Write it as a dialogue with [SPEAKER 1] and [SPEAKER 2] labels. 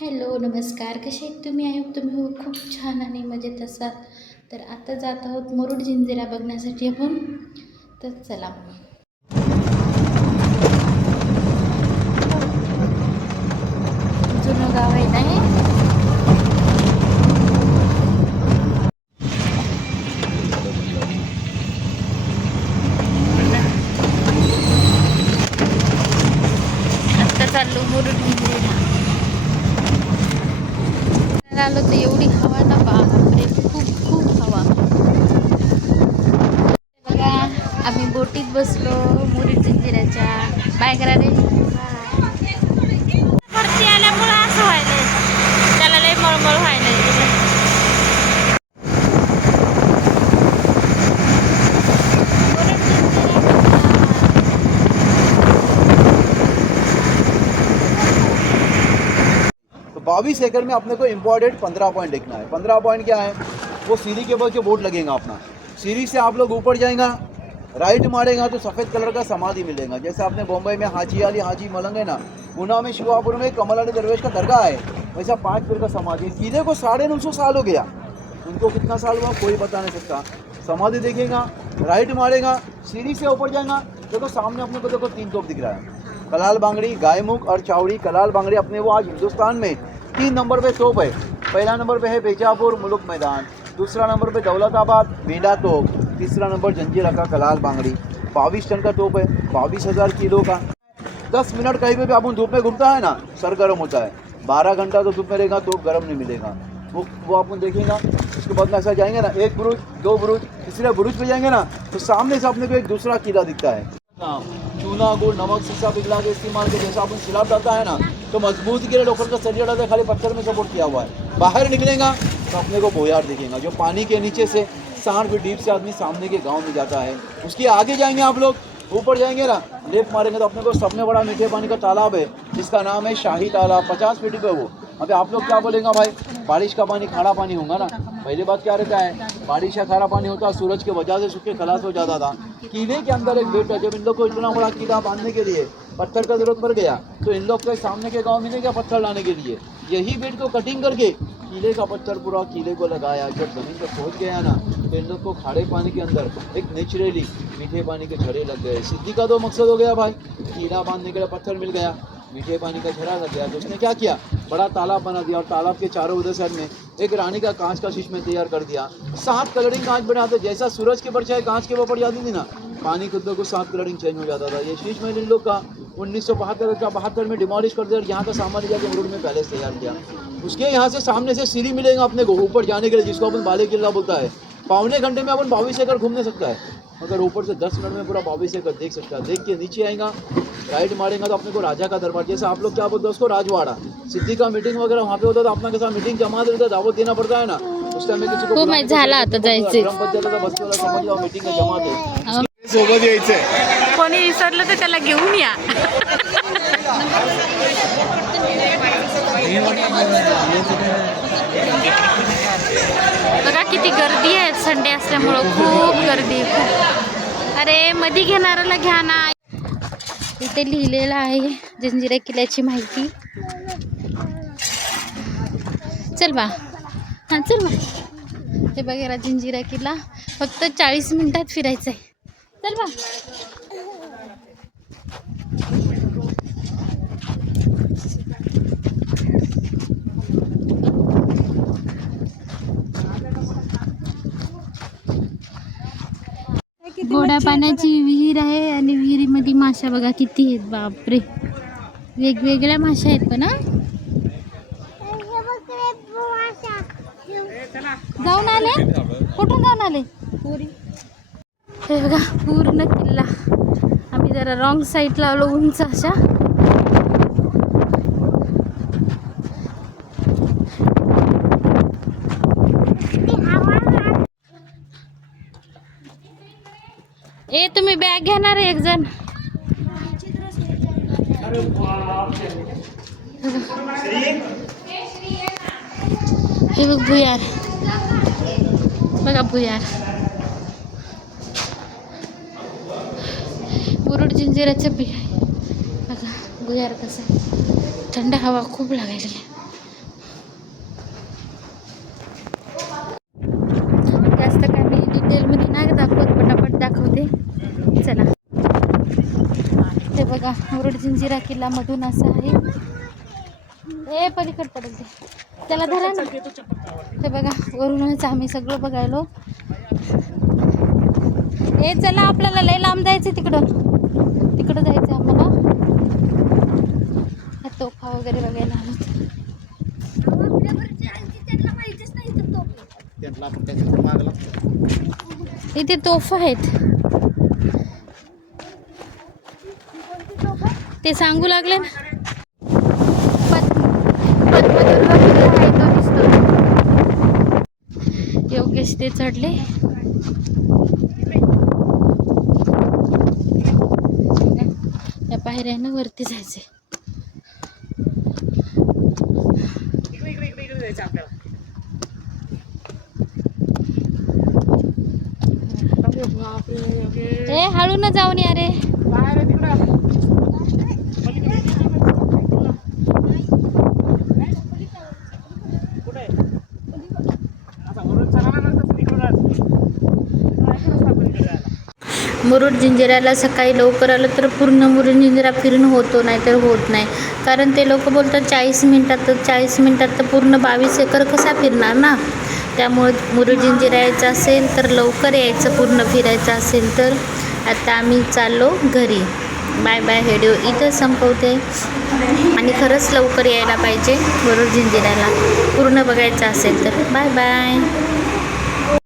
[SPEAKER 1] Hello नमस्कार. कसे आहेत तुम्ही? आहे तुम्ही हो खूप छान आणि मजेत असाल. तर आता जात आहोत मुरुड जिंजिरा बघण्यासाठी आपण. तर चला जुनं गाव आहे ना चाललो मुरुड जिंजिरा. आलो तर एवढी हवा ना बापरे खूप खूप हवा. बघा आम्ही बोटीत बसलो मुरी जिंजिराच्या बाय करा रे.
[SPEAKER 2] बाईस एकड़ में अपने को इम्पोर्टेड पंद्रह पॉइंट लिखना है। पंद्रह पॉइंट क्या है? वो सीढ़ी के ऊपर जो बोर्ड लगेगा अपना। सीढ़ी से आप लोग ऊपर जाएगा राइट मारेगा तो सफ़ेद कलर का समाधि मिलेगा। जैसे आपने बम्बई में हाजी अली, हाजी मलंग है ना पूना में, शिवापुर में कमल अली दरवेश का दरगाह है, वैसा पाँच फिर का समाधि। किले को साढ़े नौ सौ साल हो गया। उनको कितना साल हुआ? कोई बता नहीं सकता। समाधि देखेगा राइट मारेगा सीढ़ी से ऊपर जाएगा, देखो सामने अपने को देखो तीन तोप दिख रहा है। कलाल बांगड़ी, गायमुख और चावड़ी, कलाल बांगड़ी अपने वो आज हिंदुस्तान में तीन नंबर पे तोप है। पहला नंबर पे है बेजापुर मुलुक मैदान। दूसरा नंबर पे दौलताबाद बेंडा तोप। तीसरा नंबर जंजीरा का कलाल बांगड़ी। बाईस टन का तोप है बाईस हज़ार किलो का। दस मिनट कहीं पे भी अपन धूप में घूमता है ना सर गर्म होता है। बारह घंटा तो धूप में रहेगा तो गर्म नहीं मिलेगा। वो वो आप देखेगा उसके बाद में ऐसा जाएँगे ना एक बुरुज दो बुरुज तीसरे बुरुज पे जाएँगे ना तो सामने से अपने को एक दूसरा किला दिखता है। हाँ, चूना गुड़ नमक शीशा पिघला के इस्तेमाल के जैसा अपन सिलाब डालता है ना तो मजबूती के लिए लोखंड का सरिया डालते खाली पत्थर में सपोर्ट किया हुआ है। बाहर निकलेगा तो अपने को बोयार दिखेगा, जो पानी के नीचे से साठ फीट डीप से आदमी सामने के गाँव में जाता है। उसके आगे जाएँगे आप लोग, ऊपर जाएँगे ना लेफ़्ट मारेंगे तो अपने को सब में बड़ा मीठे पानी का तालाब है, जिसका नाम है शाही तालाब। पचास फीट पे वो। अभी आप लोग क्या बोलेंगे भाई? बारिश का पानी खारा पानी होगा ना? पहली बात क्या रहता है? बारिश का खारा पानी होता, सूरज की वजह से सूखे खलास हो जाता था। किले के अंदर एक बेट, जब इन लोग को इतना बड़ा किला बांधने के लिए पत्थर का ज़रूरत पड़ गया तो इन लोग के सामने के गाँव में क्या पत्थर लाने के लिए? यही बेट को कटिंग करके किले का पत्थर पूरा कीले को लगाया, जब ज़मीन पर पहुँच गया ना तो इन लोग को खारे पानी के अंदर एक नेचुरली मीठे पानी के झरे लग गए। सिद्धि का तो मकसद हो गया भाई, किला बांधने के लिए पत्थर मिल गया, मीठे पानी का झरा लग गया। तो उसने क्या किया? बड़ा तालाब बना दिया और तालाब के चारों उधर साइड में एक रानी का कांच का शीश में तैयार कर दिया। सात कलरिंग कांच बनाते, जैसा सूरज की परछाई कांच के ऊपर पड़ जाती थी ना, पानी खुद को सात कलरिंग चेंज हो जाता था। ये शीश महल इन लोग का उन्नीस सौ बहत्तर का बहत्तर में डिमोलिश कर दिया और यहाँ का सामान ले जाकर मुरुड में पैलेस तैयार किया। उसके यहाँ से सामने से सीढ़ी मिलेगा अपने को ऊपर जाने के लिए जिसको अपन बाले किला बोलता है। पौने घंटे में अपन बाईस एकड़ घूमने सकता है। अगर ऊपर से दस मिनट में पूरा बाईस एकड़ देख सकता है। देख के नीचे आएगा राइट मारेगा तो अपने को राजा का दरबार। जैसे आप लोग क्या बोलते हैं उसको? राजवाड़ा। सिद्धि का मीटिंग वगैरह वहाँ पे होता है तो अपना के साथ मीटिंग जमा देता है दावत देना पडता है ना। उस टाइम में किसी को बसलेला समज जाऊ मीटिंग जमा दे।
[SPEAKER 3] सोबत यायचंय
[SPEAKER 1] कोणी विसरलं तर त्याला घेऊन या. बघा किती गर्दी आहे संडे असल्यामुळं. खूप गर्दी आहे, खूप. अरे मधी घेणाऱ्याला घ्या ना. इथे लिहिलेलं आहे जंजिरा किल्ल्याची माहिती. चल बा. हां चल बा. हे बघा जंजिरा किल्ला. फक्त चाळीस मिनिटात फिरायचं आहे चल बा. गोड्या पाण्याची विहीर आहे आणि विहिरीमध्ये माशा बघा किती आहेत बापरे. वेगवेगळ्या माशा आहेत पण जाऊन आले? कुठून जाऊन आले? हे बघा पूर्ण किल्ला. आम्ही जरा रॉंग साईडला आलो उंच अशा. ए तुम्ही बॅग घेणार एक जण. हे बघ भुयार. बघा भुयार. मुरुड जिंजिराचं बी आहे. बघा गुजार कसा थंड हवा खूप लागायची. जास्त काय मी डिटेलमध्ये नाही दाखवत पटापट दाखवते. चला. ते बघा मुरुड जिंजिरा किल्ला मधून असं आहे. ए पलीकड पडेल त्याला धरा ना. ते बघा वरूनच आम्ही सगळं बघायलो. ए चला आपल्याला लय लांब जायचं तिकडं. तिकडं जायचं आम्हाला. तोफा वगैरे बघायला आलो इथे तोफा आहेत. ते सांगू लागले ना? योगेश ते चढले या पायऱ्यानं वरती जायचे ए हळू न जाऊन या रे. मुरुड जिंजिऱ्याला सकाळी लवकर आलं तर पूर्ण मुरुड जिंजिरा फिरून होतो नाही तर होत नाही. कारण ते लोक बोलतात चाळीस मिनटात तर चाळीस मिनटात तर पूर्ण बावीस एकर कसा फिरणार ना? त्यामुळे मुरुड जिंजिरा यायचं असेल तर लवकर यायचं पूर्ण फिरायचं असेल तर. आता आम्ही चाललो घरी. बाय बाय हेडिओ इथं संपवते. आणि खरंच लवकर यायला पाहिजे मुरुड जिंजिऱ्याला. पूर्ण बघायचं असेल तर. Bye bye.